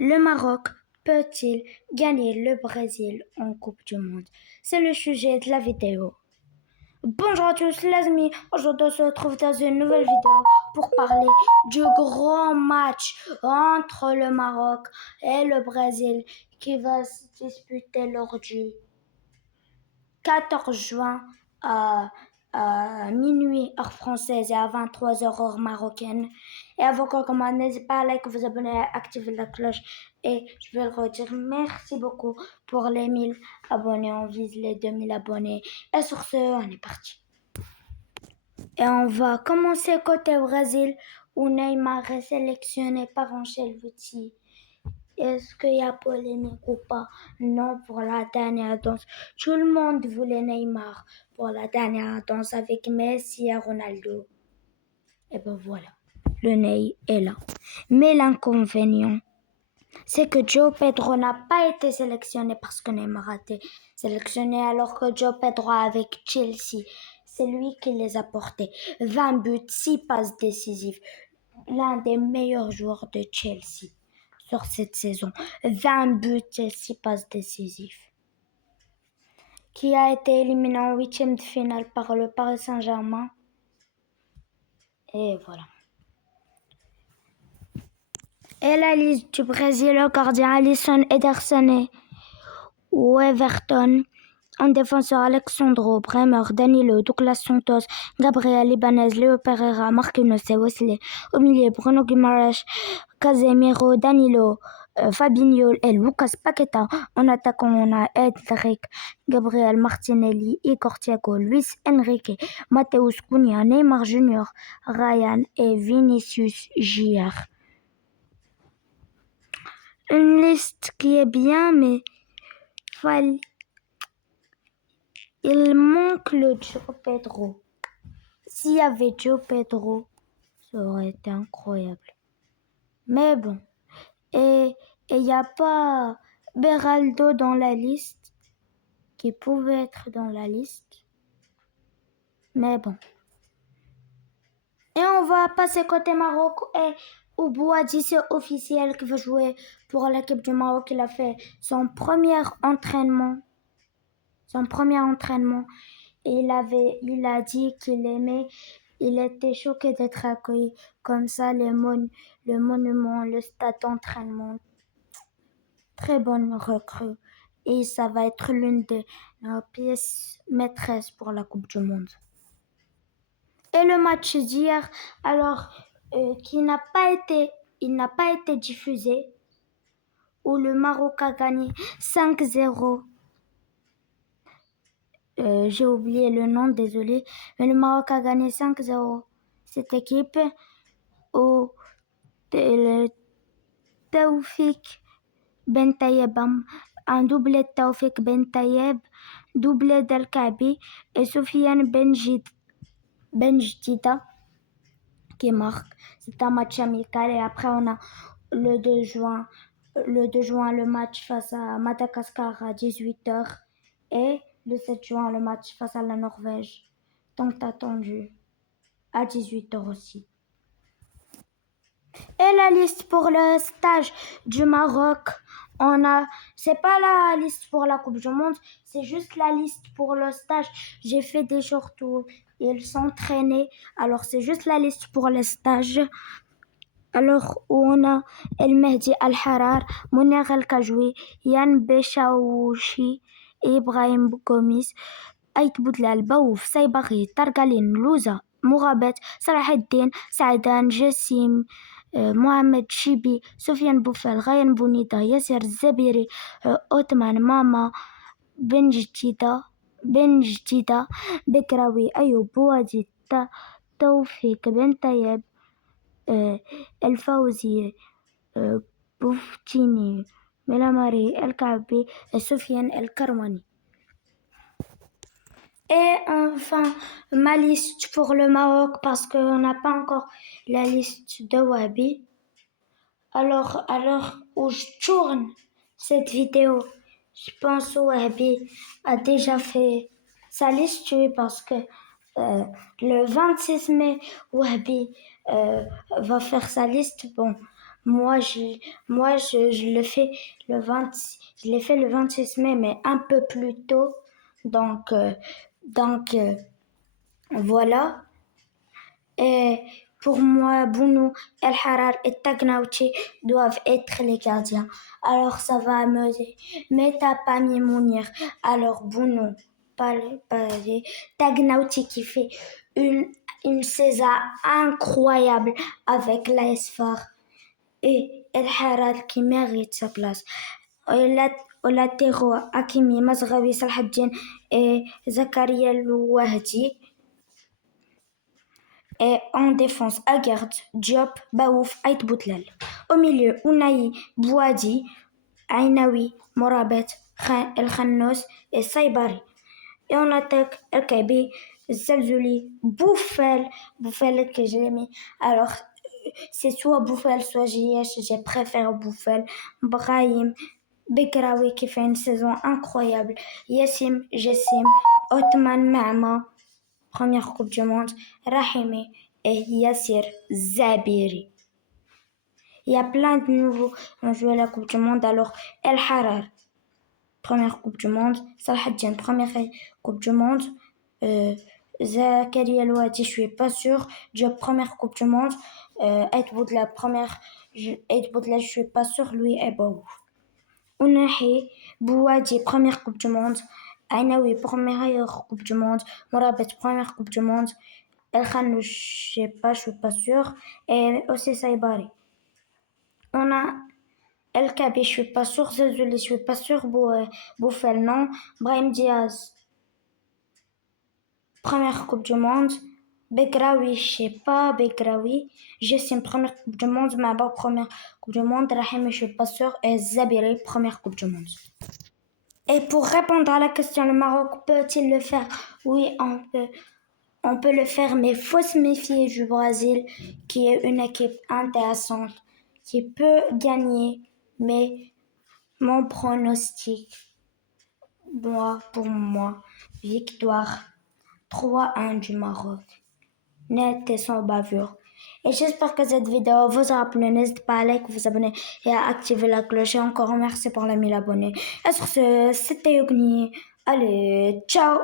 Le Maroc peut-il gagner le Brésil en Coupe du Monde? C'est le sujet de la vidéo. Bonjour à tous les amis, aujourd'hui on se retrouve dans une nouvelle vidéo pour parler du grand match entre le Maroc et le Brésil qui va se disputer lors du 14 juin à minuit heure française et à 23h heure marocaine. Et avant qu'on commence, n'hésitez pas à liker, vous abonner, à activer la cloche. Et je vais le redire, merci beaucoup pour les 1000 abonnés. On vise les 2000 abonnés. Et sur ce, on est parti. Et on va commencer côté Brésil où Neymar est sélectionné par Ancelotti. Est-ce qu'il y a polémique ou pas? Non, pour la dernière danse. Tout le monde voulait Neymar pour la dernière danse avec Messi et Ronaldo. Et ben voilà, le Ney est là. Mais l'inconvénient, c'est que João Pedro n'a pas été sélectionné parce que Neymar a été sélectionné alors que João Pedro avec Chelsea, c'est lui qui les a portés. 20 buts, 6 passes décisives. L'un des meilleurs joueurs de Chelsea sur cette saison. 20 buts et 6 passes décisives. Qui a été éliminé en huitième de finale par le Paris Saint-Germain. Et voilà. Et la liste du Brésil, le gardien Alisson, Ederson ou Everton. En défenseur, Alexandro, Bremer, Danilo, Douglas Santos, Gabriel Ibanez, Léo Pereira, Marquinhos et Wesley. Au milieu, Bruno Guimaraes, Casemiro, Danilo, Fabinho et Lucas Paqueta. En attaquant, on a Edric, Gabriel Martinelli, Igor Thiago, Luis Enrique, Mateus Cunha, Neymar Junior, Ryan et Vinicius Jr. Une liste qui est bien, mais il manque le João Pedro. S'il y avait João Pedro, ça aurait été incroyable. Mais bon. Et il n'y a pas Beraldo dans la liste, qui pouvait être dans la liste. Mais bon. Et on va passer côté Maroc. Et Bouhaddi, c'est officiel qui va jouer pour l'équipe du Maroc. Il a fait son premier entraînement. Et il a dit qu'il aimait. Il était choqué d'être accueilli comme ça, le monument, le stade d'entraînement. Très bonne recrue. Et ça va être l'une de nos pièces maîtresses pour la Coupe du Monde. Et le match d'hier, alors, il n'a pas été diffusé, où le Maroc a gagné 5-0. J'ai oublié le nom, désolé. Mais le Maroc a gagné 5-0. Cette équipe où le Taoufik Ben Tayeb, un doublé de Taoufik Ben Tayeb, doublé d'El Kaabi et Soufiane Ben Jdida qui marque. C'est un match amical et après on a le 2 juin le match face à Madagascar à 18h et le 7 juin le match face à la Norvège tant attendu à 18h aussi. Et la liste pour le stage du Maroc, c'est pas la liste pour la Coupe du Monde, c'est juste la liste pour le stage. J'ai fait des jours où ils s'entraînaient, alors c'est juste la liste pour les stages. Alors on a El Mehdi Al Harar, Mounir El Kajoui, Yann Bechaouchi, Ibrahim Gomis, Aït Boudlal, Baouf, Saïbari, Targalin, Louza, Mourabet, Salah Eddin, Saïdan, Jessim, Mohamed Chibi, Sofiane Boufel, Ryan Bounida, Yasser Zabiri, Othman Mama, Ben Jdida, Bekraoui, Ayoub Bouhaddi, Taoufik Ben Tayeb, El Fawzi, Bouftini, Melamari, El Kaabi et Sofiane El Karmani. Et enfin, ma liste pour le Maroc, parce qu'on n'a pas encore la liste de Wahbi. Alors où je tourne cette vidéo, je pense que Wahbi a déjà fait sa liste, oui, parce que le 26 mai, Wahbi va faire sa liste. Bon, Je le fais je l'ai fait le 26 mai, mais un peu plus tôt. Donc, euh, donc, voilà. Et pour moi, Bounou, El Harar et Tagnauti doivent être les gardiens. Alors ça va amuser. Mais t'as pas mis Mounir. Alors Bounou, pas Tagnauti qui fait une, une saison incroyable avec l'AS Far. Et El Harar qui mérite sa place. Au latéraux, Hakimi, Mazraoui, Salhaddin et Zakaria Louahdi. Et en défense, Aguerd, Diop, Baouf, Ait Boutlal. Au milieu, Ounaï, Bouadi, Ainaoui, Morabet, El Khannos et Saibari. Et en attaque, El Kabi, Zelzouli, Bouffel que j'ai mis. Alors, c'est soit Bouffel, soit JH, j'ai préféré Bouffel. Brahim, Bekraoui qui fait une saison incroyable. Jessim, Othman Mama, première Coupe du Monde, Rahimi et Yassir Zabiri. Il y a plein de nouveaux qui ont joué la Coupe du Monde. Alors, El Harar, première Coupe du Monde. Salhadjan, première Coupe du Monde. Zakaria Louati, je suis pas sûre. Diop, première Coupe du Monde. Ait Boudla, je suis pas sûre. Lui est beau. Ounahi, Bouadi, première Coupe du Monde. Ainaoui, première Coupe du Monde. Morabet, première Coupe du Monde. El Khannou, je suis pas sûre. Et aussi Saibari. On a El Kabi, je suis pas sûre. Zelzouli, je suis pas sûre. Bouffel, non. Brahim Diaz, première Coupe du Monde. Begraoui, je sais pas. Begraoui. Jessim, première Coupe du Monde. Maba, première Coupe du Monde. Rahim, je suis pas sûre. Et Zabiri, première Coupe du Monde. Et pour répondre à la question, le Maroc peut-il le faire? Oui, on peut. On peut le faire, mais il faut se méfier du Brésil, qui est une équipe intéressante, qui peut gagner. Mais mon pronostic, pour moi, victoire 3-1 du Maroc, net et sans bavure. Et j'espère que cette vidéo vous a plu. N'hésitez pas à liker, vous abonner et à activer la cloche. Et encore merci pour les 1000 abonnés. Et sur ce, c'était Yogni. Allez, ciao!